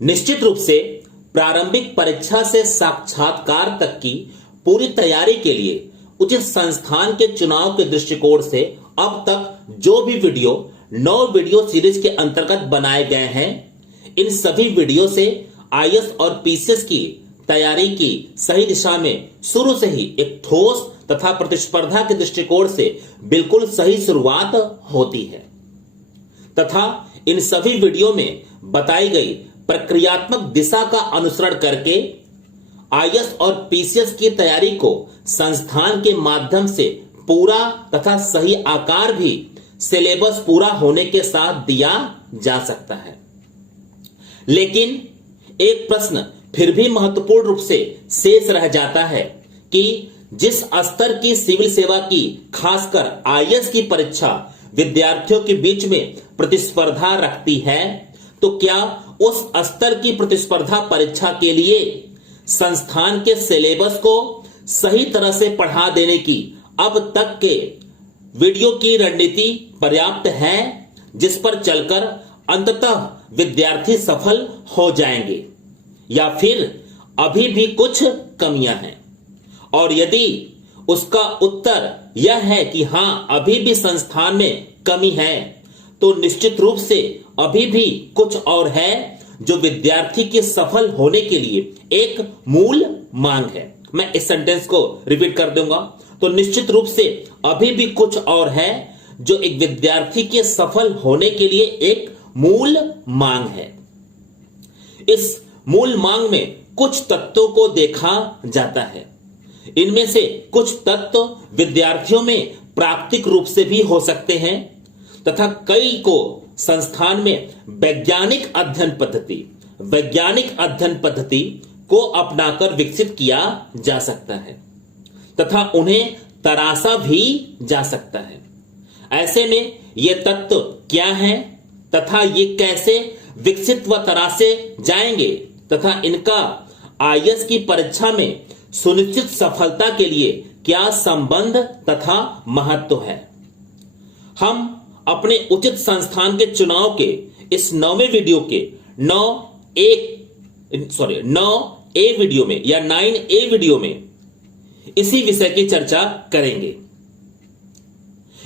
निश्चित रूप से प्रारंभिक परीक्षा से साक्षात्कार तक की पूरी तैयारी के लिए उचित संस्थान के चुनाव के दृष्टिकोण से अब तक जो भी वीडियो 9 वीडियो सीरीज के अंतर्गत बनाए गए हैं, इन सभी वीडियो से आईएएस और पीसीएस की तैयारी की सही दिशा में शुरू से ही एक ठोस तथा प्रतिस्पर्धा के दृष्टिकोण से बिल्कुल सही शुरुआत होती है तथा इन सभी वीडियो में बताई गई प्रक्रियात्मक दिशा का अनुसरण करके आईएएस और पीसीएस की तैयारी को संस्थान के माध्यम से पूरा तथा सही आकार भी सिलेबस पूरा होने के साथ दिया जा सकता है। लेकिन एक प्रश्न फिर भी महत्वपूर्ण रूप से शेष रह जाता है कि जिस स्तर की सिविल सेवा की खासकर आईएएस की परीक्षा विद्यार्थियों के बीच में प्रतिस्पर्धा रखती है, तो क्या उस स्तर की प्रतिस्पर्धा परीक्षा के लिए संस्थान के सिलेबस को सही तरह से पढ़ा देने की अब तक के वीडियो की रणनीति पर्याप्त है, जिस पर चलकर अंततः विद्यार्थी सफल हो जाएंगे, या फिर अभी भी कुछ कमियां हैं? और यदि उसका उत्तर यह है कि हां, अभी भी संस्थान में कमी है, तो निश्चित रूप से अभी भी कुछ और है जो विद्यार्थी के सफल होने के लिए एक मूल मांग है। मैं इस सेंटेंस को रिपीट कर दूंगा। तो निश्चित रूप से अभी भी कुछ और है जो एक विद्यार्थी के सफल होने के लिए एक मूल मांग है। इस मूल मांग में कुछ तत्वों को देखा जाता है। इनमें से कुछ तत्व विद्यार्थियों में प्राकृतिक रूप से भी हो सकते हैं तथा कई को संस्थान में वैज्ञानिक अध्ययन पद्धति को अपनाकर विकसित किया जा सकता है तथा उन्हें तराशा भी जा सकता है। ऐसे में ये तत्व क्या हैं तथा ये कैसे विकसित व तराशे जाएंगे तथा इनका आईएएस की परीक्षा में सुनिश्चित सफलता के लिए क्या संबंध तथा महत्व है, हम अपने उचित संस्थान के चुनाव के इस 9वें वीडियो के 9A वीडियो में या 9A वीडियो में इसी विषय की चर्चा करेंगे।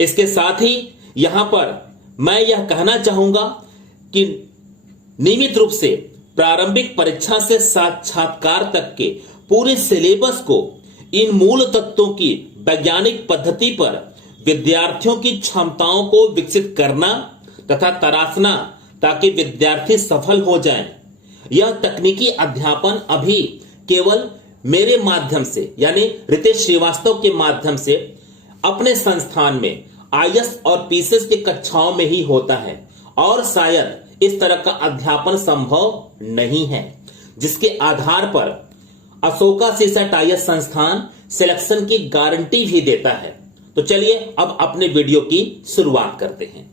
इसके साथ ही यहां पर मैं यह कहना चाहूंगा कि नियमित रूप से प्रारंभिक परीक्षा से साक्षात्कार तक के पूरे सिलेबस को इन मूल तत्वों की वैज्ञानिक पद्धति पर विद्यार्थियों की क्षमताओं को विकसित करना तथा तराशना ताकि विद्यार्थी सफल हो जाएं। यह तकनीकी अध्यापन अभी केवल मेरे माध्यम से यानी रितेश श्रीवास्तव के माध्यम से अपने संस्थान में आईएएस और पीसीएस की कक्षाओं में ही होता है और शायद इस तरह का अध्यापन संभव नहीं है, जिसके आधार पर अशोका सीसैट आईएएस संस्थान सिलेक्शन की गारंटी भी देता है। तो चलिए अब अपने वीडियो की शुरुआत करते हैं।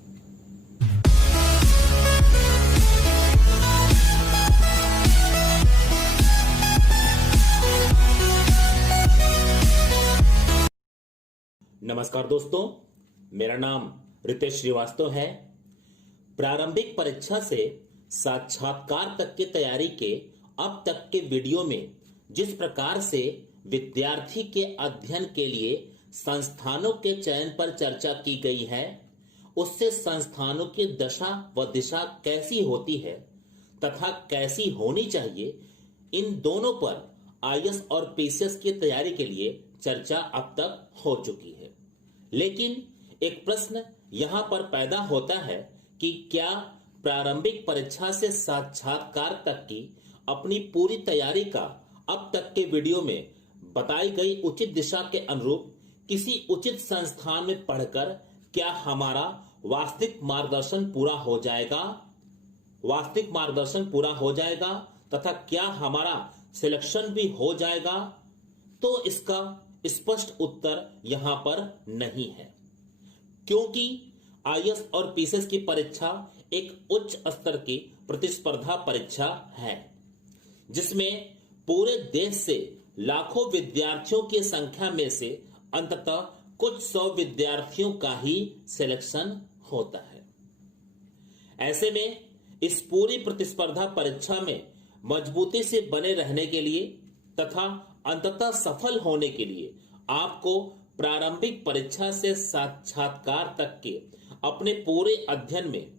नमस्कार दोस्तों, मेरा नाम रितेश श्रीवास्तव है। प्रारंभिक परीक्षा से साक्षात्कार तक की तैयारी के अब तक के वीडियो में जिस प्रकार से विद्यार्थी के अध्ययन के लिए संस्थानों के चयन पर चर्चा की गई है, उससे संस्थानों की दशा व दिशा कैसी होती है तथा कैसी होनी चाहिए, इन दोनों पर आईएएस और पीसीएस की तैयारी के लिए चर्चा अब तक हो चुकी है। लेकिन एक प्रश्न यहां पर पैदा होता है कि क्या प्रारंभिक परीक्षा से साक्षात्कार तक की अपनी पूरी तैयारी का अब तक के वीडियो में बताई गई उचित दिशा के अनुरूप किसी उचित संस्थान में पढ़कर क्या हमारा वास्तविक मार्गदर्शन पूरा हो जाएगा तथा क्या हमारा सिलेक्शन भी हो जाएगा? तो इसका स्पष्ट उत्तर यहां पर नहीं है, क्योंकि आईएएस और पीसीएस की परीक्षा एक उच्च स्तर की प्रतिस्पर्धा परीक्षा है, जिसमें पूरे देश से लाखों विद्यार्थियों की संख्या में से अंततः कुछ 100 विद्यार्थियों का ही सिलेक्शन होता है। ऐसे में इस पूरी प्रतिस्पर्धा परीक्षा में मजबूती से बने रहने के लिए तथा अंततः सफल होने के लिए आपको प्रारंभिक परीक्षा से साक्षात्कार तक के अपने पूरे अध्ययन में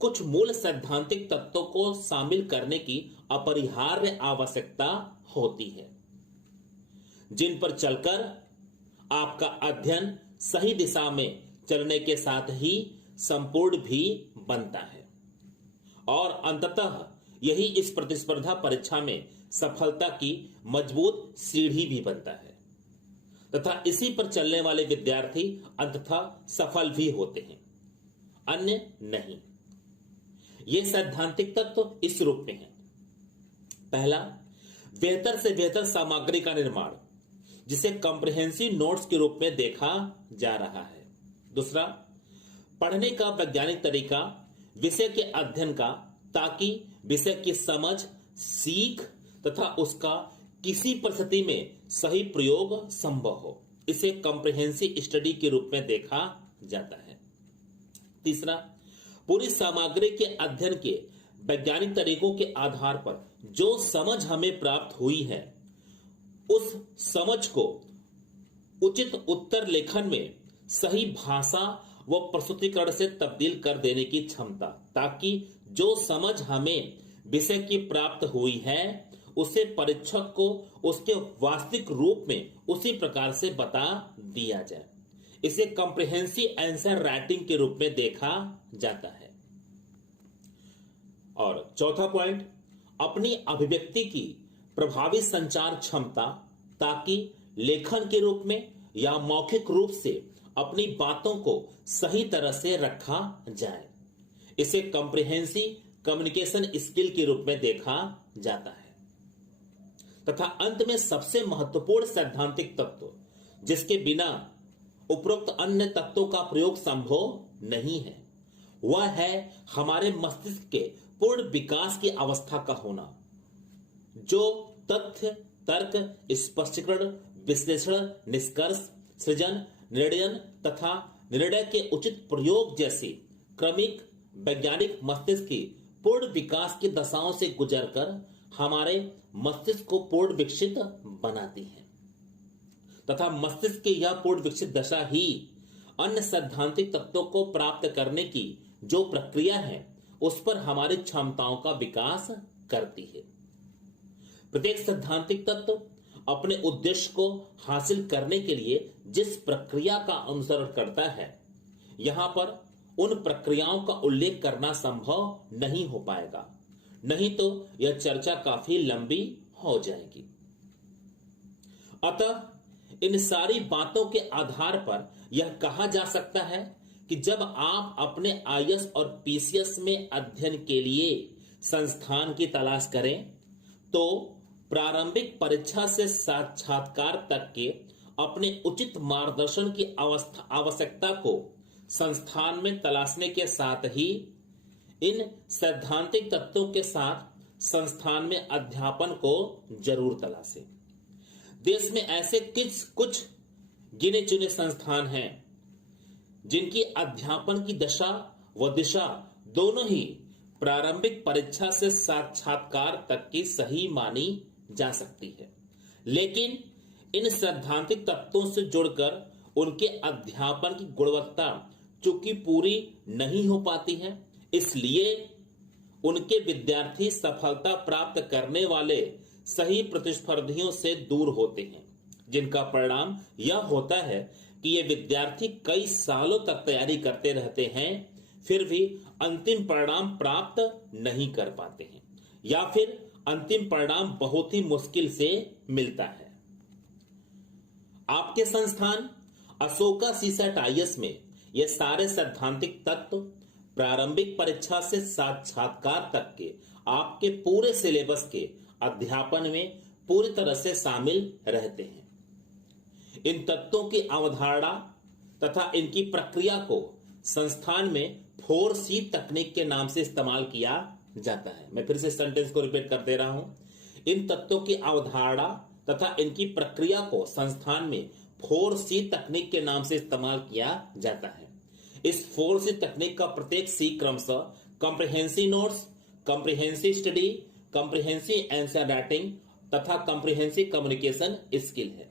कुछ मूल सैद्धांतिक तत्वों को शामिल करने की अपरिहार्य आवश्यकता होती है, जिन पर चलकर आपका अध्ययन सही दिशा में चलने के साथ ही संपूर्ण भी बनता है और अंततः यही इस प्रतिस्पर्धा परीक्षा में सफलता की मजबूत सीढ़ी भी बनता है तथा इसी पर चलने वाले विद्यार्थी अंततः सफल भी होते हैं, अन्य नहीं। ये सैद्धांतिक तत्व इस रूप में है। पहला, बेहतर से बेहतर सामग्री का निर्माण, जिसे कॉम्प्रिहेंसिव नोट्स के रूप में देखा जा रहा है। दूसरा, पढ़ने का वैज्ञानिक तरीका विषय के अध्ययन का, ताकि विषय की समझ, सीख तथा उसका किसी परिस्थिति में सही प्रयोग संभव हो, इसे कॉम्प्रिहेंसिव स्टडी के रूप में देखा जाता है। तीसरा, पूरी सामग्री के अध्ययन के वैज्ञानिक तरीकों के आधार पर जो समझ हमें प्राप्त हुई है, उस समझ को उचित उत्तर लेखन में सही भाषा व प्रस्तुतिकरण से तब्दील कर देने की क्षमता, ताकि जो समझ हमें विषय की प्राप्त हुई है उसे परीक्षक को उसके वास्तविक रूप में उसी प्रकार से बता दिया जाए। इसे कॉम्प्रिहेंसिव आंसर राइटिंग के रूप में देखा जाता है। और चौथा पॉइंट, अपनी अभिव्यक्ति की प्रभावी संचार क्षमता, ताकि लेखन के रूप में या मौखिक रूप से अपनी बातों को सही तरह से रखा जाए। इसे कॉम्प्रिहेंसिव कम्युनिकेशन स्किल के रूप में देखा जाता है। तथा अंत में सबसे महत्वपूर्ण सैद्धांतिक तत्व, जिसके बिना उपरोक्त अन्य तत्वों का प्रयोग संभव नहीं है, वह है हमारे मस्तिष्क के पूर्ण विकास की अवस्था का होना, जो तथ्य, तर्क, स्पष्टीकरण, विश्लेषण, निष्कर्ष, सृजन, निर्णय तथा निर्णय के उचित प्रयोग जैसी क्रमिक वैज्ञानिक मस्तिष्क की पूर्ण विकास की दशाओं से गुजरकर हमारे मस्तिष्क को पूर्ण विकसित बनाती है तथा मस्तिष्क की यह पूर्ण विकसित दशा ही अन्य सैद्धांतिक तत्वों को प्राप्त करने की जो प्रक्रिया है, उस पर हमारी क्षमताओं का विकास करती है। प्रत्येक सैद्धांतिक तत्व अपने उद्देश्य को हासिल करने के लिए जिस प्रक्रिया का अनुसरण करता है, यहां पर उन प्रक्रियाओं का उल्लेख करना संभव नहीं हो पाएगा, नहीं तो यह चर्चा काफी लंबी हो जाएगी। अतः इन सारी बातों के आधार पर यह कहा जा सकता है कि जब आप अपने आईएएस और पीसीएस में अध्ययन के लिए संस्थान की तलाश करें, तो प्रारंभिक परीक्षा से साक्षात्कार तक के अपने उचित मार्गदर्शन की आवश्यकता को संस्थान में तलाशने के साथ ही इन सैद्धांतिक तत्वों के साथ संस्थान में अध्यापन को जरूर तलाशें। देश में ऐसे कुछ गिने चुने संस्थान हैं जिनकी अध्यापन की दशा व दिशा दोनों ही प्रारंभिक परीक्षा से साक्षात्कार तक की सही मानी जा सकती है, लेकिन इन सैद्धांतिक तत्वों से जुड़कर उनके अध्यापन की गुणवत्ता चूंकि पूरी नहीं हो पाती है, इसलिए उनके विद्यार्थी सफलता प्राप्त करने वाले सही प्रतिस्पर्धियों से दूर होते हैं, जिनका परिणाम यह होता है कि ये विद्यार्थी कई सालों तक तैयारी करते रहते हैं, फिर भी अंतिम परिणाम प्राप्त नहीं कर पाते हैं, या फिर अंतिम परिणाम बहुत ही मुश्किल से मिलता है। आपके संस्थान अशोका सीसैट आईएएस में ये सारे सैद्धांतिक तत्व प्रारंभिक परीक्षा से साक्षात्कार तक के आपके पूरे सिलेबस के अध्यापन में पूरी तरह से शामिल रहते हैं। इन तत्वों की अवधारणा तथा इनकी प्रक्रिया को संस्थान में 4C तकनीक के नाम से इस्तेमाल किया जाता है। मैं फिर से सेंटेंस को रिपीट कर दे रहा हूं। इन तत्वों की अवधारणा तथा इनकी प्रक्रिया को संस्थान में 4C तकनीक के नाम से इस्तेमाल किया जाता है। इस 4C तकनीक का प्रत्येक C क्रमशः comprehensive notes, comprehensive study, comprehensive answer writing तथा कॉम्प्रिहेंसिव कम्युनिकेशन स्किल है।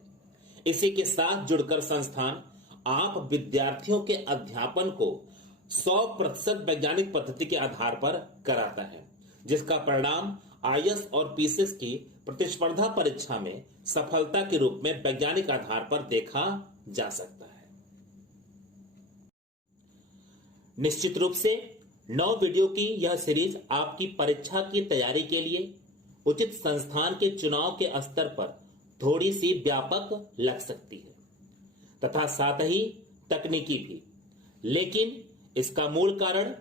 इसी के साथ जुड़कर संस्थान आप विद्यार्थियों के अध्यापन को 100% वैज्ञानिक पद्धति के आधार पर कराता है, जिसका परिणाम आईएएस और पीसीएस की प्रतिस्पर्धा परीक्षा में सफलता के रूप में वैज्ञानिक आधार पर देखा जा सकता है। निश्चित रूप से 9 वीडियो की यह सीरीज आपकी परीक्षा की तैयारी के लिए उचित संस्थान के चुनाव के स्तर पर थोड़ी सी व्यापक लग सकती है तथा साथ ही तकनीकी भी, लेकिन इसका मूल कारण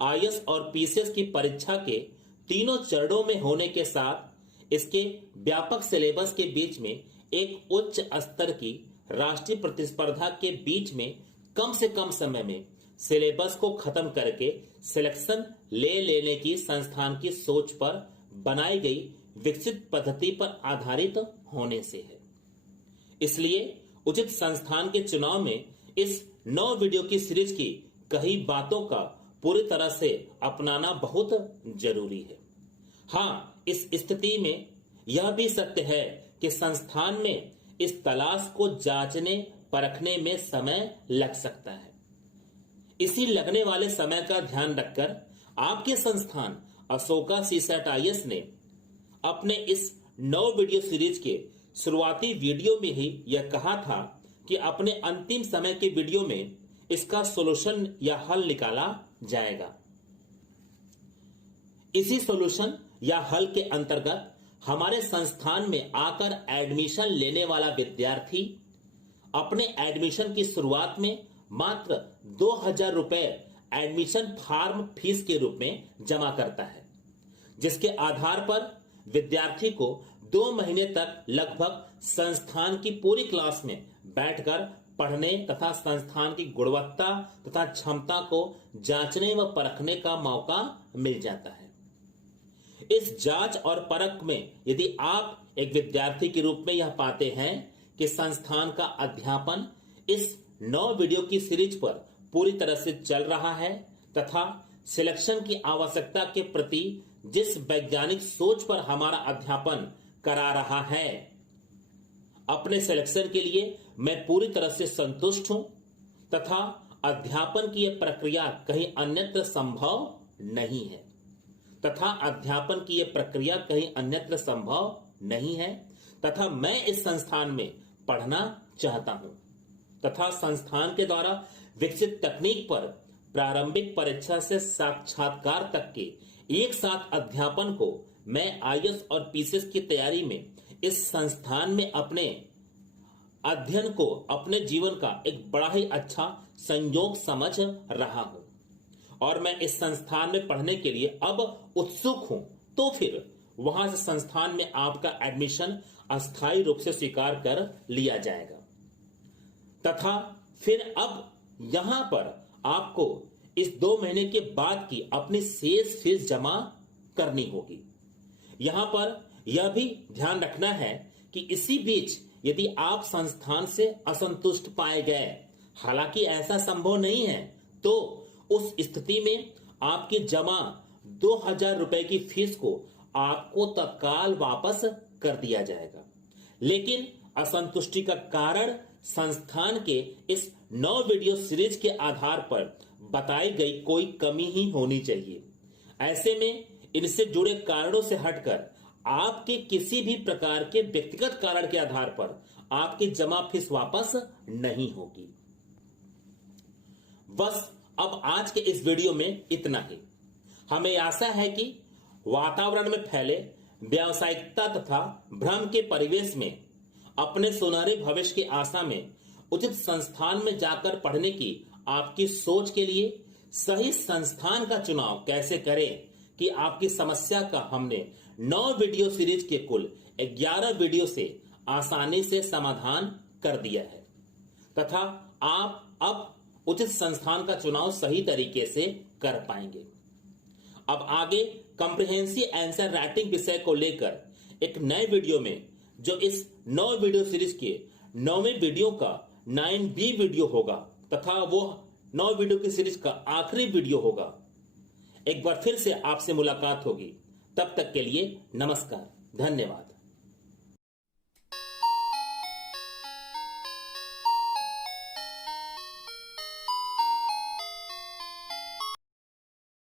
आईएएस और पीसीएस की परीक्षा के तीनों चरणों में होने के साथ इसके व्यापक सिलेबस के बीच में एक उच्च स्तर की राष्ट्रीय प्रतिस्पर्धा के बीच में कम से कम समय में सिलेबस को खत्म करके सिलेक्शन ले लेने की संस्थान की सोच पर बनाई गई विकसित पद्धति पर आधारित होने से है। इसलिए उचित संस्थान के चुनाव में इस 9 वीडियो की सीरीज की कई बातों का पूरी तरह से अपनाना बहुत जरूरी है। हाँ, इस स्थिति में यह भी सत्य है कि संस्थान में इस तलाश को जांचने परखने में समय लग सकता है। इसी लगने वाले समय का ध्यान रखकर आपके संस्थान अशोका सीसैट आईएएस ने अपने इस 9 वीडियो सीरीज के शुरुआती वीडियो में ही यह कहा था कि अपने अंतिम समय के वीडियो में इसका सॉल्यूशन या हल निकाला जाएगा। इसी सॉल्यूशन या हल के अंतर्गत हमारे संस्थान में आकर एडमिशन लेने वाला विद्यार्थी अपने एडमिशन की शुरुआत में मात्र 2000 रुपए एडमिशन फॉर्म फीस के रूप में जमा करता है, जिसके आधार पर विद्यार्थी को 2 महीने तक लगभग संस्थान की पूरी क्लास में बैठकर पढ़ने तथा संस्थान की गुणवत्ता तथा क्षमता को जांचने व परखने का मौका मिल जाता है। इस जांच और परख में यदि आप एक विद्यार्थी के रूप में यह पाते हैं कि संस्थान का अध्यापन इस 9 वीडियो की सीरीज पर पूरी तरह से चल रहा है तथा सिलेक्शन की आवश्यकता के प्रति जिस वैज्ञानिक सोच पर हमारा अध्यापन करा रहा है, अपने सिलेक्शन के लिए मैं पूरी तरह से संतुष्ट हूं तथा अध्यापन की यह प्रक्रिया कहीं अन्यत्र संभव नहीं है तथा मैं इस संस्थान में पढ़ना चाहता हूं तथा संस्थान के द्वारा विकसित तकनीक पर प्रारंभिक परीक्षा से साक्षात्कार तक के एक साथ अध्यापन को मैं आईएएस और पीसीएस की तैयारी में इस संस्थान में अपने अध्ययन को अपने जीवन का एक बड़ा ही अच्छा संयोग समझ रहा हूं और मैं इस संस्थान में पढ़ने के लिए अब उत्सुक हूं, तो फिर वहां से संस्थान में आपका एडमिशन अस्थायी रूप से स्वीकार कर लिया जाएगा तथा फिर अब यहां पर आपको इस 2 महीने के बाद की अपनी शेष फीस जमा करनी होगी। यहां पर यह भी ध्यान रखना है कि इसी बीच यदि आप संस्थान से असंतुष्ट पाए गए, हालांकि ऐसा संभव नहीं है, तो उस स्थिति में आपकी जमा 2000 रुपए की फीस को आपको तत्काल वापस कर दिया जाएगा। लेकिन असंतुष्टि का कारण संस्थान के इस 9 वीडियो सीरीज के आधार पर बताई गई कोई कमी ही होनी चाहिए। ऐसे में इनसे जुड़े कारणों से हटकर आपके किसी भी प्रकार के व्यक्तिगत कारण के आधार पर आपकी जमा फीस वापस नहीं होगी। बस अब आज के इस वीडियो में इतना ही। हमें आशा है कि वातावरण में फैले व्यावसायिकता तथा भ्रम के परिवेश में अपने सुनहरे भविष्य की आशा में उचित संस्थान में जाकर पढ़ने की आपकी सोच के लिए सही संस्थान का चुनाव कैसे करें कि आपकी समस्या का हमने 9 वीडियो सीरीज के कुल 11 वीडियो से आसानी से समाधान कर दिया है तथा आप अब उचित संस्थान का चुनाव सही तरीके से कर पाएंगे। अब आगे कॉम्प्रिहेंसिव आंसर राइटिंग विषय को लेकर एक नए वीडियो में, जो इस 9 वीडियो सीरीज के 9वें वीडियो का 9B वीडियो होगा तथा वो 9 वीडियो की सीरीज का आखिरी वीडियो होगा, एक बार फिर से आपसे मुलाकात होगी। तब तक के लिए नमस्कार, धन्यवाद।